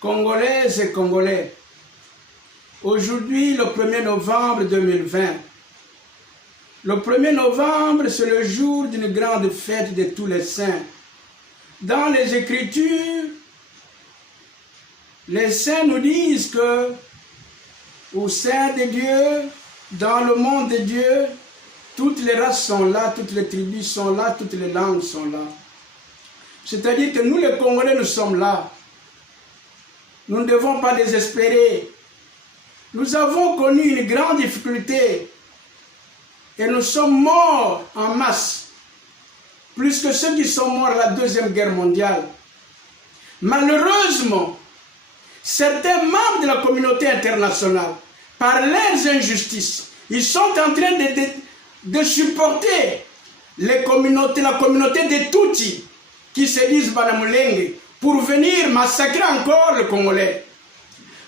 Congolaises et Congolais, aujourd'hui, le 1er novembre 2020, le 1er novembre, c'est le jour d'une grande fête de tous les saints. Dans les Écritures, les saints nous disent que au sein de Dieu, dans le monde de Dieu, toutes les races sont là, toutes les tribus sont là, toutes les langues sont là. C'est-à-dire que nous les Congolais, nous sommes là. Nous ne devons pas désespérer. Nous avons connu une grande difficulté et nous sommes morts en masse, plus que ceux qui sont morts à la Deuxième Guerre mondiale. Malheureusement, certains membres de la communauté internationale, par leurs injustices, ils sont en train de supporter la communauté des Tutsis qui se disent Banamulenge pour venir massacrer encore les Congolais,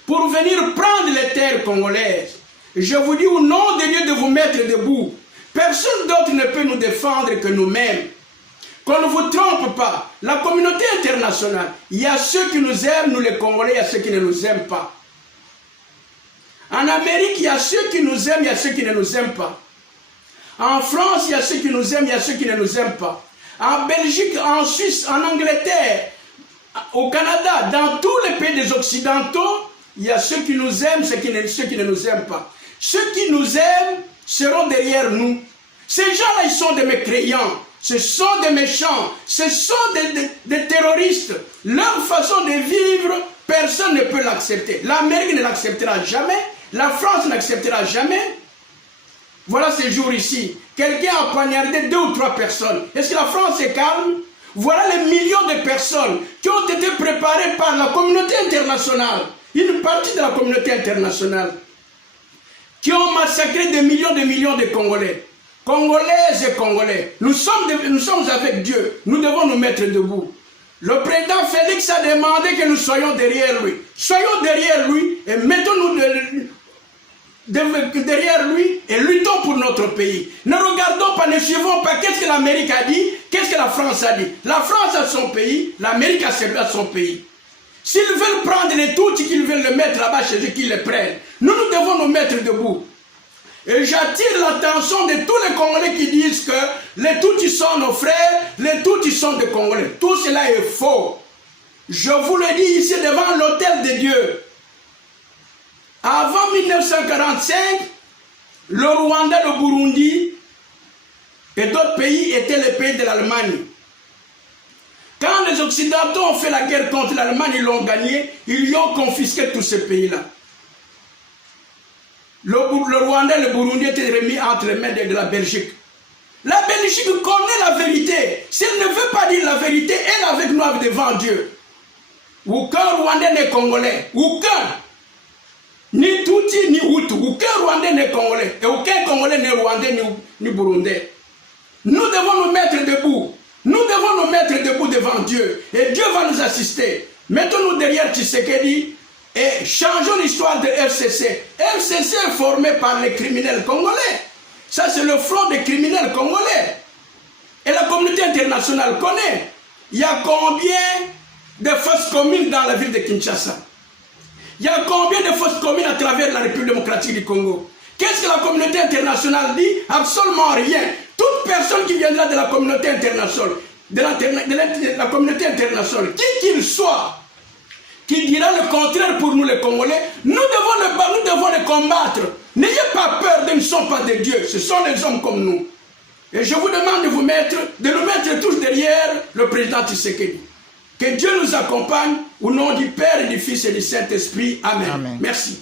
pour venir prendre les terres congolaises. Je vous dis au nom de Dieu de vous mettre debout. Personne d'autre ne peut nous défendre que nous-mêmes. Qu'on ne vous trompe pas, la communauté internationale, il y a ceux qui nous aiment, nous les Congolais, il y a ceux qui ne nous aiment pas. En Amérique, il y a ceux qui nous aiment, il y a ceux qui ne nous aiment pas. En France, il y a ceux qui nous aiment, il y a ceux qui ne nous aiment pas. En Belgique, en Suisse, en Angleterre, au Canada, dans tous les pays des Occidentaux, il y a ceux qui nous aiment, ceux qui ne nous aiment pas. Ceux qui nous aiment seront derrière nous. Ces gens-là, ils sont des mécréants. Ce sont des méchants, ce sont des terroristes. Leur façon de vivre, personne ne peut l'accepter. L'Amérique ne l'acceptera jamais, la France n'acceptera jamais. Voilà ces jours ici. Quelqu'un a poignardé 2 ou 3 personnes. Est-ce que la France est calme? Voilà les millions de personnes qui ont été préparées par la communauté internationale, une partie de la communauté internationale, qui ont massacré des millions de Congolais. Congolaises et Congolais, nous sommes avec Dieu, nous devons nous mettre debout. Le président Félix a demandé que nous soyons derrière lui. Soyons derrière lui et mettons-nous derrière lui et luttons pour notre pays. Ne regardons pas, ne suivons pas qu'est-ce que l'Amérique a dit, qu'est-ce que la France a dit. La France a son pays, l'Amérique a son pays. S'ils veulent prendre les Tutsis, qu'ils veulent le mettre là-bas chez eux, qu'ils les prennent. Nous devons nous mettre debout. Et j'attire l'attention de tous les Congolais qui disent que les Tutsis sont nos frères, les Tutsis sont des Congolais. Tout cela est faux. Je vous le dis ici devant l'autel de Dieu. Avant 1945, le Rwanda, le Burundi et d'autres pays étaient les pays de l'Allemagne. Quand les Occidentaux ont fait la guerre contre l'Allemagne, ils l'ont gagné, ils lui ont confisqué tous ces pays-là. Le Rwanda et le Burundi étaient remis entre les mains de la Belgique. La Belgique connaît la vérité. Si elle ne veut pas dire la vérité, elle est avec nous devant Dieu. Aucun Rwandais n'est Congolais. Aucun. Ni Tutsi, ni Hutu. Aucun Rwandais n'est Congolais. Et aucun Congolais n'est Rwandais, ni Burundais. Nous devons nous mettre debout. Nous devons nous mettre debout devant Dieu. Et Dieu va nous assister. Mettons-nous derrière Tshisekedi. Et changeons l'histoire de FCC. FCC est formé par les criminels congolais. Ça, c'est le front des criminels congolais. Et la communauté internationale connaît. Il y a combien de fausses communes dans la ville de Kinshasa? Il y a combien de fausses communes à travers la République démocratique du Congo? Qu'est-ce que la communauté internationale dit? Absolument rien. Toute personne qui viendra de la communauté internationale, de la communauté internationale, qui qu'il soit, qui dira le contraire pour nous les Congolais, nous devons les combattre. N'ayez pas peur, ils ne sont pas des dieux, ce sont des hommes comme nous. Et je vous demande de nous mettre tous derrière le président Tshisekedi. Que Dieu nous accompagne au nom du Père et du Fils et du Saint-Esprit. Amen. Amen. Merci.